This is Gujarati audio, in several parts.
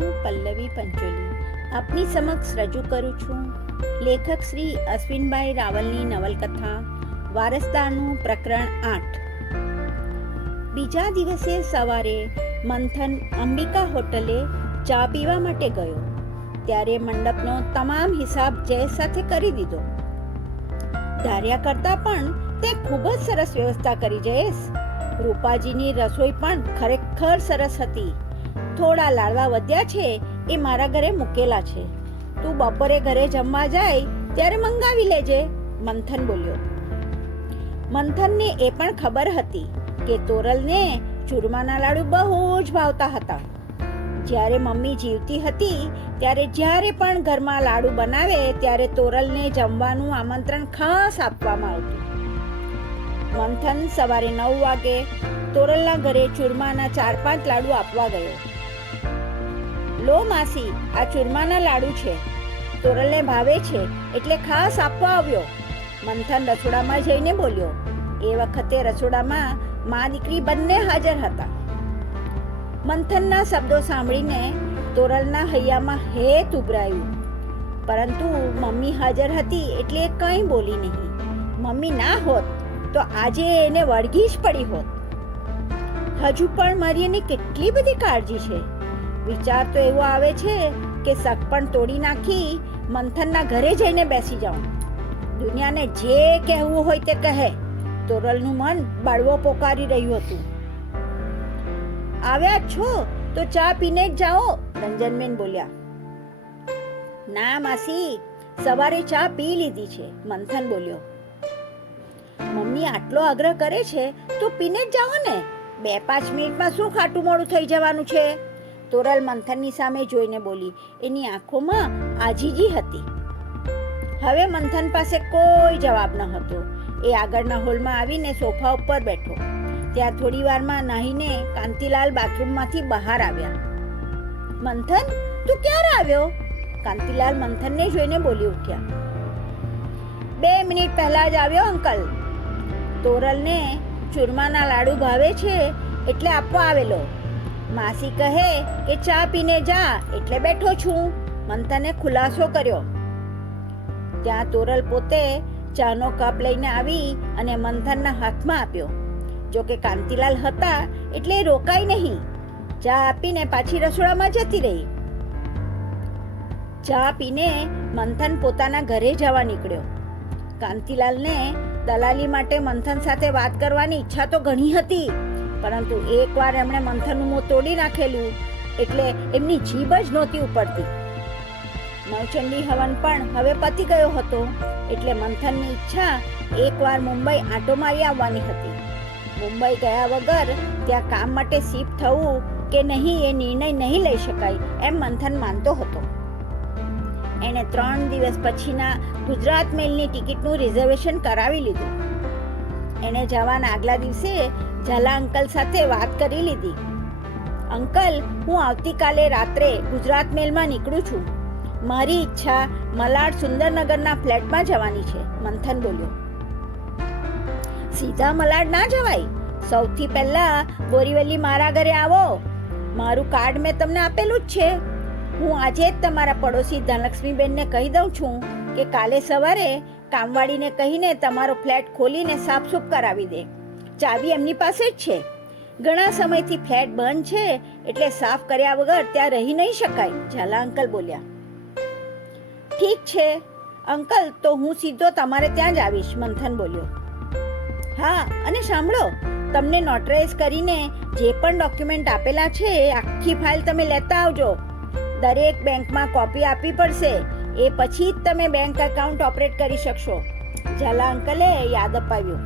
હું પલ્લવી પંચોલી આપની સમક્ષ રજૂ કરું છું લેખક શ્રી અશ્વિનભાઈ રાવલની નવલકથા વારસદારનું પ્રકરણ 8। બીજા દિવસે સવારે મંથન અંબિકા હોટલે ચા પીવા માટે ગયો ત્યારે મંડપનો તમામ હિસાબ જયેશ સાથે કરી દીધો। ધાર્યા કરતાં પણ તે ખૂબ જ સરસ વ્યવસ્થા કરી જયેશ। રૂપાજીની રસોઈ પણ ખરેખર સરસ હતી। થોડા લાડવા વધ્યા છે એ મારા ઘરે મૂકેલા છે, તું બપોરે ઘરે જમવા જાય ત્યારે મંગાવી લેજે, મંથન બોલ્યો। મંથનને એ પણ ખબર હતી કે તોરલને ચૂરમાના લાડુ બહુ જ ભાવતા હતા। જ્યારે મમ્મી જીવતી હતી ત્યારે જ્યારે પણ ઘરમાં લાડુ બનાવે ત્યારે તોરલને જમવાનું આમંત્રણ ખાસ આપવામાં આવતું। મંથન સવારે 9 વાગે તોરલના ઘરે ચૂરમાના 4-5 લાડુ આપવા ગયો। લો માસી, આ ચૂરમાના લાડુ છે, તોરલને ભાવે છે એટલે ખાસ આપવા આવ્યો, મંથન રસોડામાં જઈને બોલ્યો। એ વખતે રસોડામાં મા દીકરી બંને હાજર હતા। મંથનના શબ્દો સાંભળીને તોરલના હૈયામાં હેત ઉભરાયું, પરંતુ મમ્મી હાજર હતી એટલે કંઈ બોલી નહીં। મમ્મી ના હોત તો આજે એને વળગી જ પડી હોત। હજુ પણ મારી એની કેટલી બધી કાળજી છે। વિચાર તો એવો આવે છે કે શક પણ તોડી નાખી મંથનના ઘરે જઈને બેસી જાઉં। દુનિયાને જે કહેવું હોય તે કહે। તોરલનું મન બળવો પોકારી રહ્યું હતું। આવ્યા છો તો ચા પીને જ જાઓ, રંજનબેન બોલ્યા। ના માસી, સવારે ચા પી લીધી છે, મંથન બોલ્યો। મમ્મી આટલો આગ્રહ કરે છે તો પીને જ જાઓ ને, 2-5 મિનિટમાં શું ખાટું મોડું થઈ જવાનું છે, તોરલ મંથનની સામે જોઈને બોલી। એની આંખોમાં આજીજી હતી। હવે મંથન પાસે કોઈ જવાબ ન હતો। એ આગળના હોલમાં આવીને સોફા ઉપર બેઠો। ત્યાં થોડી વારમાં નાહીને કાંતિલાલ બાથરૂમમાંથી બહાર આવ્યા। મંથન, તું ક્યારે આવ્યો? કાંતિલાલ મંથનને જોઈને બોલી ઉઠ્યા। 2 મિનિટ પહેલા જ આવ્યો અંકલ, તોરલને ચૂરમાના લાડુ ભાવે છે એટલે આપવા આવેલો। માસી કહે કે ચા પીને જા એટલે બેઠો છું, મંથને ખુલાસો કર્યો। ત્યાં તોરલ પોતે ચાનો કપ લઈને આવી અને મંથનના હાથમાં આપ્યો। જો કે કાંતિલાલ હતા એટલે રોકાઈ નહીં, ચા આપીને પાછી રસોડામાં જતી રહી। ચા પીને મંથન પોતાના ઘરે જવા નીકળ્યો। કાંતિલાલને દલાલી માટે મંથન સાથે વાત કરવાની ઈચ્છા તો ઘણી હતી, પરંતુ એકવાર એમણે મંથનનું મોં તોડી નાખેલું એટલે એમની જીભ જ નહોતી ઉપડતી। નવચંડી હવન પણ હવે પતી ગયો હતો એટલે મંથનની ઈચ્છા એકવાર મુંબઈ આંટો મારી આવવાની હતી। મુંબઈ ગયા વગર ત્યાં કામ માટે શિફ્ટ થવું કે નહીં એ નિર્ણય નહીં લઈ શકાય એમ મંથન માનતો હતો। એણે 3 દિવસ પછીના ગુજરાત મેલની ટિકિટનું રિઝર્વેશન કરાવી લીધું। એણે જવાના આગલા દિવસે ઝાલા અંકલ સાથે વાત કરી લીધી। અંકલ, હું આવતીકાલે રાત્રે ગુજરાત મેલમાં નીકળું છું, મારી ઈચ્છા મલાડ સુંદરનગરના ફ્લેટમાં જવાની છે, મંથન બોલ્યો। સીધા મલાડ ના જવાય, સૌથી પહેલા બોરીવલી મારા ઘરે આવો, મારું કાર્ડ મેં તમને આપેલું જ છે। હું આજે જ તમારા પડોશી ધનલક્ષ્મીબેનને કહી દઉં છું કે કાલે સવારે કામવાળીને કહીને તમારો ફ્લેટ ખોલીને સાફસૂફ કરાવી દે, ચાવી એમની પાસે જ છે। ઘણા સમયથી ફ્લેટ બંધ છે એટલે સાફ કર્યા વગર ત્યાં રહી નહીં શકાય, ઝાલા અંકલ બોલ્યા। ઠીક છે અંકલ, તો હું સીધો તમારે ત્યાં જ આવીશ, મંથન બોલ્યો। હા, અને સાંભળો, તમને નોટરાઇઝ કરીને જે પણ ડોક્યુમેન્ટ આપેલા છે એ આખી ફાઇલ તમે લેતા આવજો। દરેક બેંકમાં કોપી આપવી પડશે, એ પછી જ તમે બેંક એકાઉન્ટ ઓપરેટ કરી શકશો, ઝાલા અંકલે યાદ અપાવ્યું।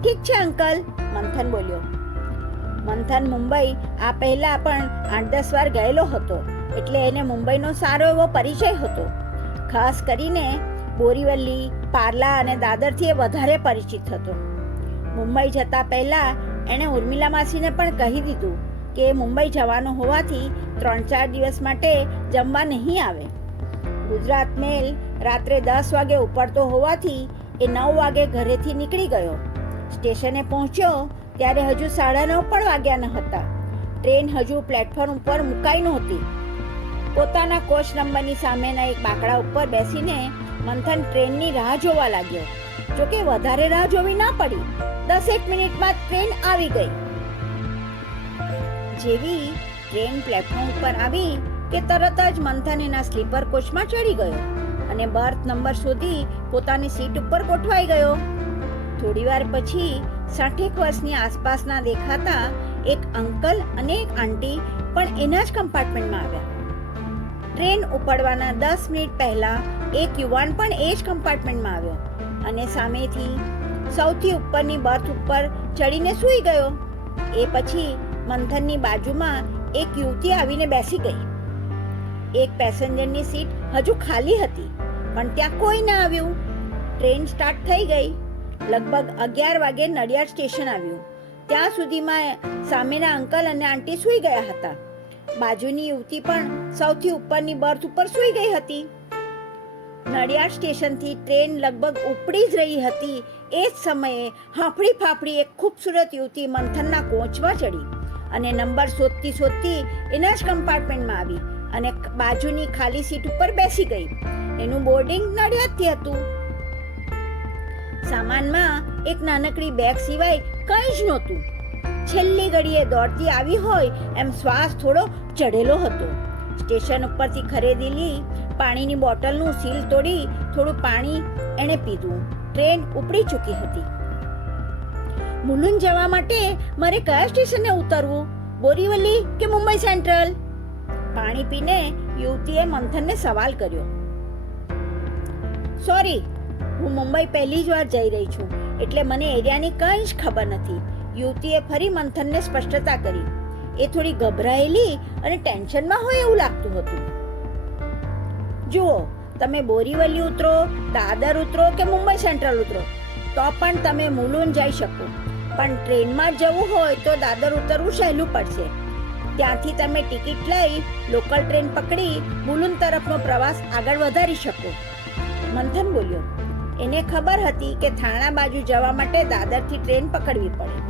ઠીક છે અંકલ, મંથન બોલ્યો। મંથન મુંબઈ આ પહેલા પણ 8-10 વાર ગયેલો હતો એટલે એને મુંબઈનો સારો એવો પરિચય હતો। ખાસ કરીને બોરીવલી, પાર્લા અને દાદરથી એ વધારે પરિચિત હતો। મુંબઈ જતા પહેલા એણે ઉર્મિલા માસીને પણ કહી દીધું કે મુંબઈ જવાનું હોવાથી 3-4 દિવસ માટે જમવા નહીં આવે। ગુજરાત મેલ રાત્રે 10 વાગે ઉપડતો હોવાથી એ 9 વાગે ઘરેથી નીકળી ગયો। સ્ટેશને પહોંચ્યો ત્યારે હજુ 9:30 પણ વાગ્યા ન હતા। ટ્રેન હજુ પ્લેટફોર્મ ઉપર મુકાઈ નહોતી। પોતાના કોચ નંબરની સામેના એક બાકડા ઉપર બેસીને મંથન ટ્રેનની રાહ જોવા લાગ્યો. જોકે વધારે રાહ જોવી ના પડી. 10 મિનિટમાં ટ્રેન આવી ગઈ. જેવી ટ્રેન પ્લેટફોર્મ ઉપર આવી કે તરત જ મંથન એના સ્લીપર કોચમાં ચડી ગયો અને બર્થ નંબર શોધી પોતાની સીટ ઉપર ગોઠવાઈ ગયો. થોડીવાર પછી 60 વર્ષની આસપાસના દેખાતા એક અંકલ અને એક આંટી પણ એના જ કમ્પાર્ટમેન્ટમાં આવ્યા. ટ્રેન ઉપડવાના 10 મિનિટ પહેલા એક યુવાન પણ એ જ કમ્પાર્ટમેન્ટમાં આવ્યો અને સામેથી સૌથી ઉપરની બર્થ ઉપર ચડીને સૂઈ ગયો. એ પછી મંથનની બાજુમાં એક યુવતી આવીને બેસી ગઈ. એક પેસેન્જરની સીટ હજુ ખાલી હતી પણ ત્યાં કોઈ ના આવ્યું. ટ્રેન સ્ટાર્ટ થઈ ગઈ. લગભગ 11 વાગે નડિયાદ સ્ટેશન આવ્યું. ત્યાં સુધીમાં સામેના અંકલ અને આંટી સૂઈ ગયા હતા. બાજુની યુવતી પણ સૌથી ઉપરની બર્થ ઉપર સૂઈ ગઈ હતી. નડિયાદ સ્ટેશનથી ટ્રેન લગભગ ઉપડી જ રહી હતી. એ જ સમયે હાંફળી ફાફડી એક ખૂબસૂરત યુવતી મંથનના કોચમાં ચડી અને નંબર શોધતી એના જ કમ્પાર્ટમેન્ટમાં આવી અને બાજુની ખાલી સીટ ઉપર બેસી ગઈ. એનું બોર્ડિંગ નડિયાદથી હતું. સામાનમાં એક નાનકડી બેગ સિવાય કંઈ જ નહોતું. છેલ્લી ઘડીએ દોડતી આવી હોય એમ શ્વાસ થોડો ચઢેલો હતો. સ્ટેશન ઉપરથી ખરીદેલી પાણીની બોટલનું સીલ તોડી થોડું પાણી એણે પીધું. ટ્રેન ઉપડી ચૂકી હતી. મુલુંડ જવા માટે મારે કયા સ્ટેશને ઉતરવું? બોરીવલી કે મુંબઈ સેન્ટ્રલ? પાણી પીને યુવતીએ મંથનને સવાલ કર્યો. સોરી, હું મુંબઈ પહેલી જ વાર જઈ રહી છું એટલે મને એરિયાની કંઈ જ ખબર નથી. યુવતીએ ફરી મંથનને સ્પષ્ટતા કરી. એ થોડી ગભરાયેલી અને ટેન્શનમાં હોય એવું લાગતું હતું. જુઓ, તમે બોરીવલી ઉતરો, દાદર ઉતરો કે મુંબઈ સેન્ટ્રલ ઉતરો તો પણ તમે મુલુંડ જઈ શકો. પણ ટ્રેનમાં જવું હોય તો દાદર ઉતરવું સહેલું પડશે. ત્યાંથી તમે ટિકિટ લઈ લોકલ ટ્રેન પકડી મુલુંડ તરફનો પ્રવાસ આગળ વધારી શકો. મંથન બોલ્યો. એને ખબર હતી કે થાણા બાજુ જવા માટે દાદરથી ટ્રેન પકડવી પડે.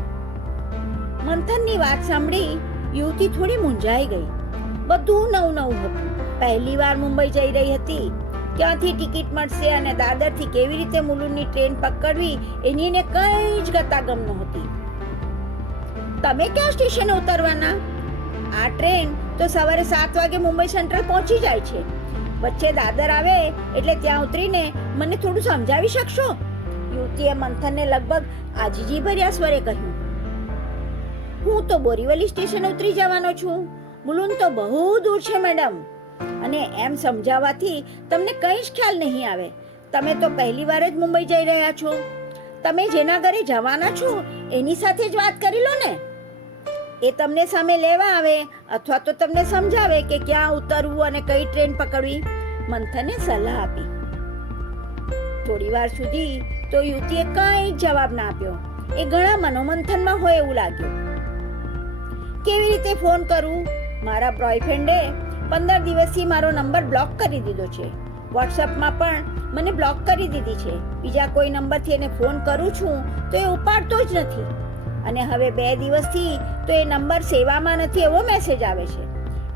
મંથનની વાત સાંભળી યુવતી થોડી મૂંઝાઈ ગઈ. બધું નવું હતું. પહેલી વાર મુંબઈ જઈ રહી હતી. ક્યાંથી ટિકિટ મળશે અને દાદરથી કેવી રીતે મુલુંડની ટ્રેન પકડવી એની એને કંઈ જ ગતાગમ નહોતી. તમે ક્યાં સ્ટેશને ઉતરવાના? આ ટ્રેન તો સવારે 7 વાગે મુંબઈ સેન્ટ્રલ પહોંચી જાય છે. વચ્ચે દાદર આવે એટલે ત્યાં ઉતરીને મને થોડું સમજાવી શકશો? યુવતીએ મંથનને લગભગ આજીજી ભર્યા સ્વરે કહ્યું. હું તો બોરીવલી સ્ટેશન ઉતરી જવાનો છું. મુલુંડ તો બહુ દૂર છે મેડમ. અને એમ સમજાવવાથી તમને કંઈ જ ખ્યાલ નહીં આવે. તમે તો પહેલી વાર જ મુંબઈ જઈ રહ્યા છો. તમે જેના ઘરે જવાના છો એની સાથે જ વાત કરી લો ને. એ તમને સામે લેવા આવે અથવા તો તમને સમજાવે કે ક્યાં ઉતરવું અને કઈ ટ્રેન પકડવી. મંથને સલાહ આપી. થોડી વાર સુધી તો યુવતીએ કંઈ જવાબ ના આપ્યો. એ ઘણા મનોમંથનમાં હોય એવું લાગ્યું. કેવી રીતે ફોન કરું? મારા બોયફ્રેન્ડે 15 દિવસથી મારો નંબર બ્લોક કરી દીધો છે. વોટ્સઅપમાં પણ મને બ્લોક કરી દીધી છે. બીજા કોઈ નંબરથી એને ફોન કરું છું તો એ ઉપાડતો જ નથી. અને હવે 2 દિવસથી તો એ નંબર સેવામાં નથી એવો મેસેજ આવે છે.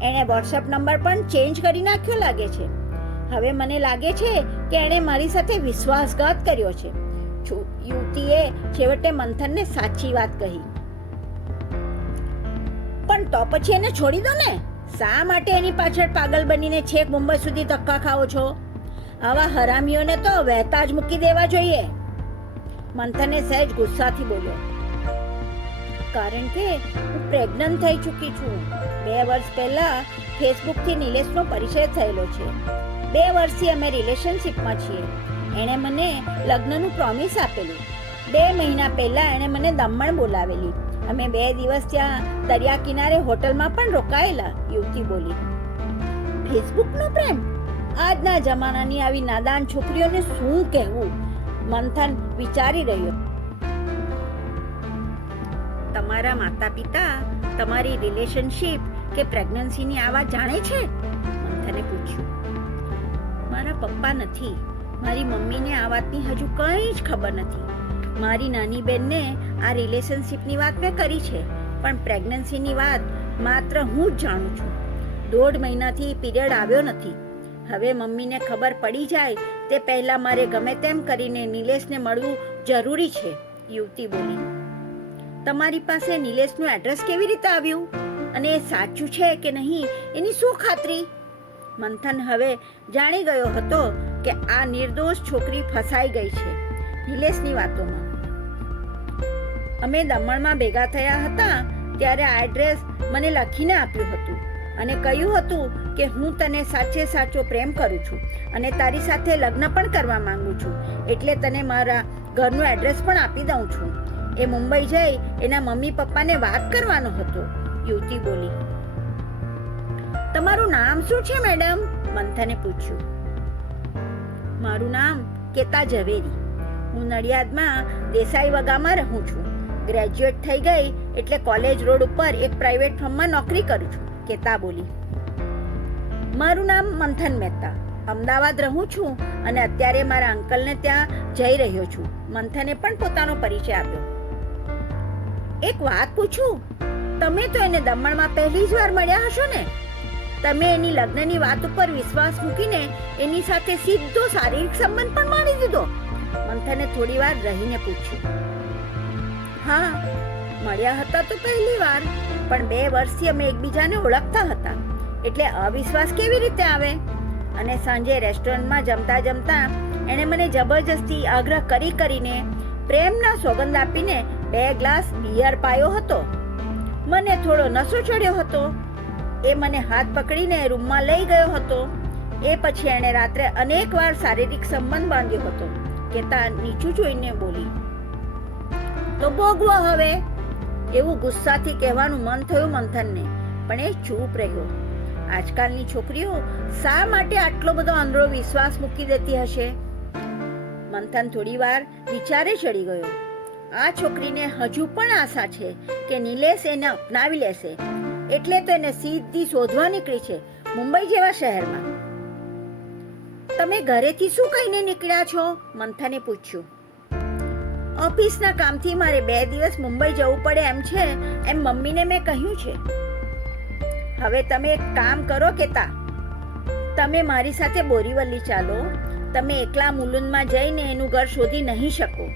એણે વોટ્સઅપ નંબર પણ ચેન્જ કરી નાખ્યો લાગે છે. હવે મને લાગે છે કે એણે મારી સાથે વિશ્વાસઘાત કર્યો છે. યુવતીએ છેવટે મંથનને સાચી વાત કહી. પણ તો પછી એને છોડી દો ને. શા માટે એની પાછળ પાગલ બનીને છેક મુંબઈ સુધી ધક્કા ખાઓ છો? આવા હરામીઓને તો વહેતા જ મૂકી દેવા જોઈએ. મંથને સહેજ ગુસ્સાથી બોલ્યો. કારણ કે હું પ્રેગ્નન્ટ થઈ ચૂકી છું. 2 વર્ષ પહેલા ફેસબુકથી નિલેશનો પરિચય થયેલો છે. 2 વર્ષથી અમે રિલેશનશિપમાં છીએ. એણે મને લગ્નનું પ્રોમિસ આપેલું. 2 મહિના પહેલા એણે મને દમણ બોલાવેલી. અમે 2 દિવસ ત્યાં દરિયા કિનારે હોટલમાં પણ રોકાયેલા. યુવતી બોલી. ફેસબુકનો પ્રેમ? આજના જમાનાની આવી નાદાન છોકરીઓને શું કહેવું? મંથન વિચારી રહ્યો. તમારા માતા પિતા તમારી રિલેશનશિપ કે પ્રેગ્નન્સીની આ વાત જાણે છે? મંથને પૂછ્યું. મારા પપ્પા નથી. મારી મમ્મીને આ વાતની હજુ કંઈ જ ખબર નથી. મારી નાની બેનને આ રિલેશનશિપની વાત મેં કરી છે પણ પ્રેગ્નન્સીની વાત માત્ર હું જ જાણું છું. 1.5 મહિનાથી પીરિયડ આવ્યો નથી. હવે મમ્મીને ખબર પડી જાય તે પહેલાં મારે ગમે તેમ કરીને નિલેશને મળવું જરૂરી છે, યુવતી બોલી. તમારી પાસે નિલેશનું એડ્રેસ કેવી રીતે આવ્યું અને એ સાચું છે કે નહીં એની શું ખાતરી? મંથન હવે જાણી ગયો હતો કે આ નિર્દોષ છોકરી ફસાઈ ગઈ છે નિલેશની વાતોમાં. અમે દમણમાં ભેગા થયા હતા ત્યારે આ એડ્રેસ મને લખીને આપ્યું હતું અને કહ્યું હતું કે હું તને સાચે સાચો પ્રેમ કરું છું અને તારી સાથે લગ્ન પણ કરવા માંગુ છું, એટલે તને મારા ઘરનું એડ્રેસ પણ આપી દઉં છું. એ મુંબઈ જઈ એના મમ્મી પપ્પાને વાત કરવાનો હતો, યુવતી બોલી. તમારું નામ શું છે મેડમ? મંથને પૂછ્યું. મારું નામ કેતા ઝવેરી. હું નડિયાદમાં દેસાઈ વગામાં રહું છું. ગ્રેજ્યુએટ થઈ ગઈ એટલે કોલેજ રોડ ઉપર એક પ્રાઇવેટ ફર્મમાં નોકરી કરું છું, કેતા બોલી. મારું નામ મંથન મહેતા. અમદાવાદ રહું છું અને અત્યારે મારા અંકલને ત્યાં જઈ રહ્યો છું. મંથને પણ પોતાનો પરિચય આપ્યો. એક વાત પૂછું, તમે તો એને દમણમાં પહેલી જ વાર મળ્યા હશો ને? તમે એની લગ્નની વાત ઉપર વિશ્વાસ મૂકીને એની સાથે સીધો શારીરિક સંબંધ પણ માની દીધો? મંથને થોડી વાર રહીને પૂછ્યું. હા, મળ્યા હતા તો પહેલી વાર, પણ 2 વર્ષથી અમે એકબીજાને ઓળખતા હતા, એટલે અવિશ્વાસ કેવી રીતે આવે? અને સાંજે રેસ્ટોરન્ટમાં જમતા જમતા એણે મને જબરજસ્તી આગ્રહ કરીને પ્રેમના સોગંદ આપીને 2 ગ્લાસ બિયર પાયો હતો. મને થોડો નશો ચડ્યો હતો. એ મને હાથ પકડીને રૂમમાં લઈ ગયો હતો. એ પછી એણે રાત્રે અનેક વાર શારીરિક સંબંધ બાંધ્યો હતો, કેતા નીચું જોઈને બોલી. તો ભોગવો હવે, એવું ગુસ્સાથી કહેવાનું મન થયું મંથનને, પણ એ ચૂપ રહ્યો. આજકાલની છોકરીઓ શા માટે આટલો બધો અંધળો વિશ્વાસ મૂકી દેતી હશે? મંથન થોડી વાર વિચારે ચડી ગયો. આ છોકરીને હજુ પણ આશા છે કે નિલેશ એને અપનાવી લેશે, એટલે તો એને સીધી શોધવા નીકળી છે મુંબઈ જેવા શહેરમાં. તમે ઘરેથી શું કહીને નીકળ્યા છો? મંથને પૂછ્યું. ઓફિસના કામથી મારે 2 દિવસ મુંબઈ જવું પડે એમ છે, એમ મમ્મીને મેં કહ્યું છે. હવે તમે એક કામ કરો કેતા, તમે મારી સાથે બોરીવલી ચાલો. તમે એકલા મુલુંડમાં જઈને એનું ઘર શોધી નહીં શકો,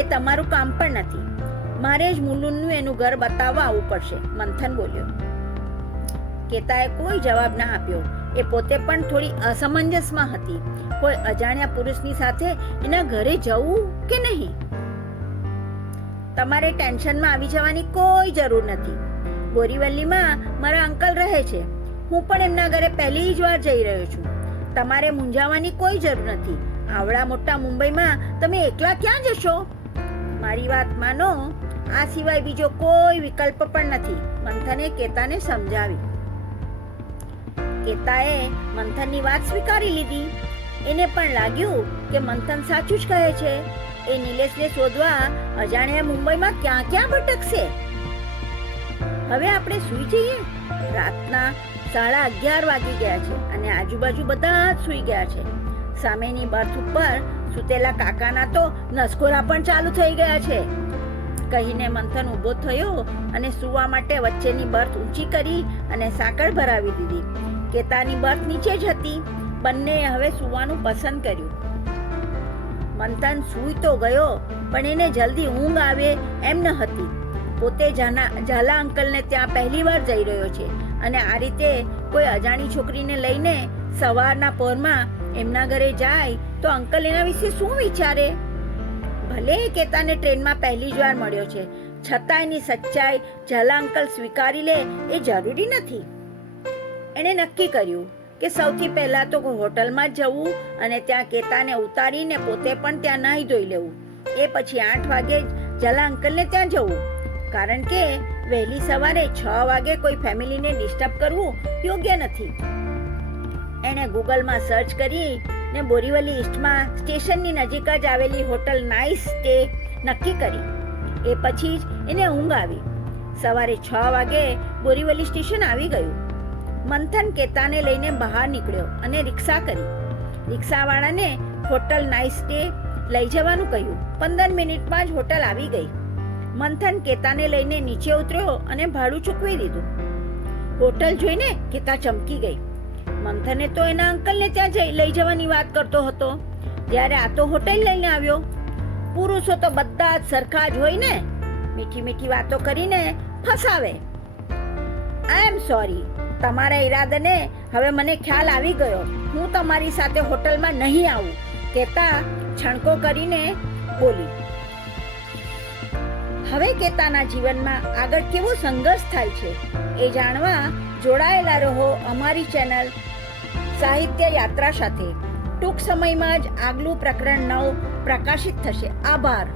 એ તમારું કામ પણ નથી. મારે જ મુલુંડનું એનું ઘર બતાવવા આવવું પડશે, મંથન બોલ્યો. કેતાએ કોઈ જવાબ ના આપ્યો. એ પોતે પણ થોડી અસમંજસમાં હતી. કોઈ અજાણ્યા પુરુષની સાથે એના ઘરે જવું કે નહીં? તમારે ટેન્શનમાં આવી જવાની કોઈ જરૂર નથી. બોરીવલીમાં મારા અંકલ રહે છે. હું પણ એમના ઘરે પહેલી જ વાર જઈ રહ્યો છું. તમારે મૂંઝાવાની કોઈ જરૂર નથી. આવડા મોટા મુંબઈમાં તમે એકલા ક્યાં જશો? મારી વાત માનો, આ સિવાય બીજો કોઈ વિકલ્પ પણ નથી, મંથને કેતાને સમજાવી. કેતાએ મંથનની વાત સ્વીકારી લીધી. એને પણ લાગ્યું કે મંથન સાચું જ કહે છે. એ નિલેશને શોધવા અજાણ્યા મુંબઈમાં ક્યાં ક્યાં ભટકશે. હવે આપણે સૂઈ જઈએ. રાતના 11:30 વાગી ગયા છે અને આજુબાજુ બધા જ સૂઈ ગયા છે. સામેની બર્થ ઉપર સૂતેલા કાકાના તો નસકોરા પણ ચાલુ થઈ ગયા છે. કહીને મંથન ઊભો થયો અને સૂવા માટે વચ્ચેની બર્થ ઊંચી કરી અને સાંકળ ભરાવી દીધી. કેતાની બર્થ નીચે જ હતી. બંનેએ હવે સૂવાનું પસંદ કર્યું. મંથન સૂઈ તો ગયો, પણ એને જલ્દી ઊંઘ આવે એમ ન હતી. પોતે ઝાલા અંકલને ત્યાં પહેલી વાર જઈ રહ્યો છે અને આ રીતે કોઈ અજાણી છોકરીને લઈને સવારના પહોરમાં એમના ઘરે જાય તો અંકલ એના વિશે શું વિચારે? ભલે કેતાને ટ્રેનમાં પહેલી જ વાર મળ્યો છે, છતાં એની સચ્ચાઈ ઝાલા અંકલ સ્વીકારી લે એ જરૂરી નથી. એણે નક્કી કર્યું કે સૌથી પહેલાં તો હોટલમાં જ જવું અને ત્યાં કેતાને ઉતારીને પોતે પણ ત્યાં નાહી ધોઈ લેવું. એ પછી 8 વાગે ઝાલા અંકલને ત્યાં જવું, કારણ કે વહેલી સવારે 6 વાગે કોઈ ફેમિલીને ડિસ્ટર્બ કરવું યોગ્ય નથી. એણે ગૂગલમાં સર્ચ કરીને બોરીવલી ઈસ્ટમાં સ્ટેશનની નજીક જ આવેલી હોટલ નાઇસ સ્ટે નક્કી કરી. એ પછી જ એને ઊંઘ આવી. સવારે 6 વાગે બોરીવલી સ્ટેશન આવી ગયું. મંથન કેતાને લઈને બહાર નીકળ્યો અને રિક્ષા કરી. રિક્ષાવાળાને હોટલ નાઇસ સ્ટે લઈ જવાનું કહ્યું. 15 મિનિટમાં જ હોટલ આવી ગઈ. મંથન કેતાને લઈને નીચે ઉતર્યો અને ભાડું ચૂકવી દીધું. હોટલ જોઈને કેતા ચમકી ગઈ. મંથને તો એના અંકલને ત્યાં લઈ જવાની વાત કરતો હતો, જ્યારે આ તો હોટલ લઈને આવ્યો. પુરુષો તો બધા જ સરખા જ હોય ને, મીઠી મીઠી વાતો કરીને ફસાવે. આઈ એમ સોરી, તમારા ઈરાદાને હવે મને ખ્યાલ આવી ગયો. હું તમારી સાથે હોટલમાં નહીં આવું, કેતા છણકો કરીને બોલી. હવે કેતાના જીવનમાં આગળ કેવો સંઘર્ષ થાય છે એ જાણવા જોડાયેલા રહો અમારી ચેનલ સાહિત્ય યાત્રા સાથે. ટૂંક સમયમાં જ આગલું પ્રકરણ 9 પ્રકાશિત થશે. આભાર.